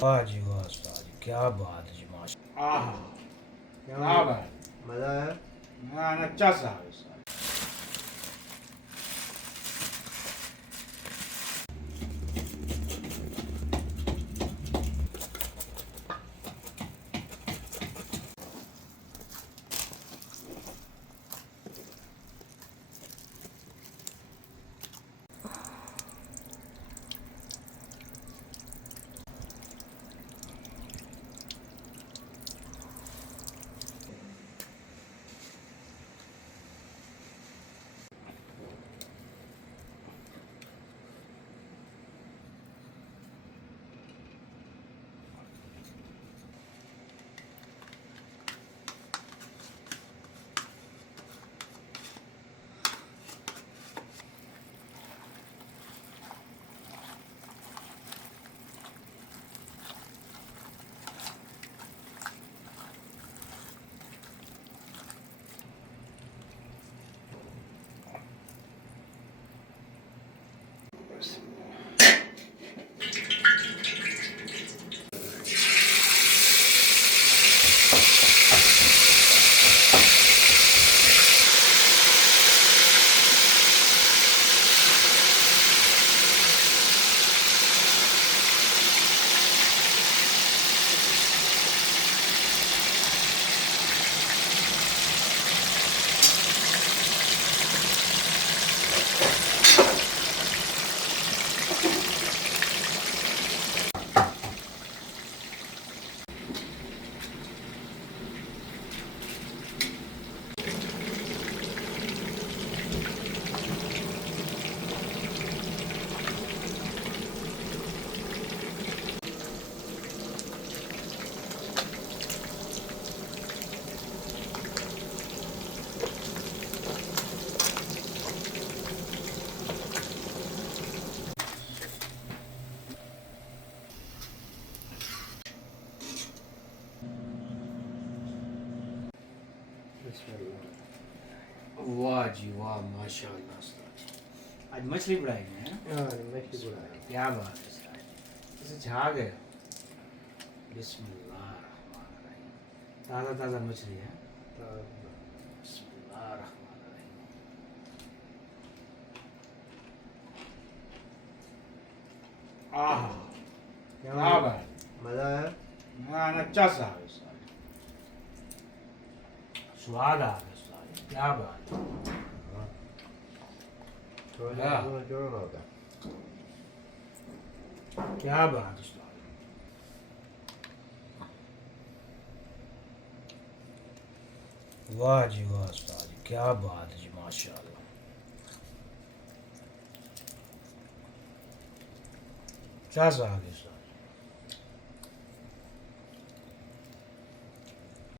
वाह जी वाह उस्ताद जी, क्या बात है जी, माशा। आहा, क्या क्या बात। मज़ा आया? हाँ, अच्छा सा है उस्ताद। वाह जी वाह, माशाअल्लाह उस्ताद जी। आज मछली बनाई है। हाँ, मछली बुलाया। क्या बात है उस्ताद जी, इसे छा गए। बिस्मिल्लाह रहमान रहीम। ताज़ा ताज़ा मछली है। बिस्मिल्लाह रहमान रहीम। आहा, क्या बात। मज़ा आया? हाँ, अच्छा सा है उस्ताद जी। स्वाद आ गया उस्ताद जी, क्या बात है। हाँ। जोड़ना होता। क्या बात उस्ताद। वाह जी वाह उस्ताद जी, क्या बात है जी, माशाअल्लाह। क्या सा आ गया उस्ताद।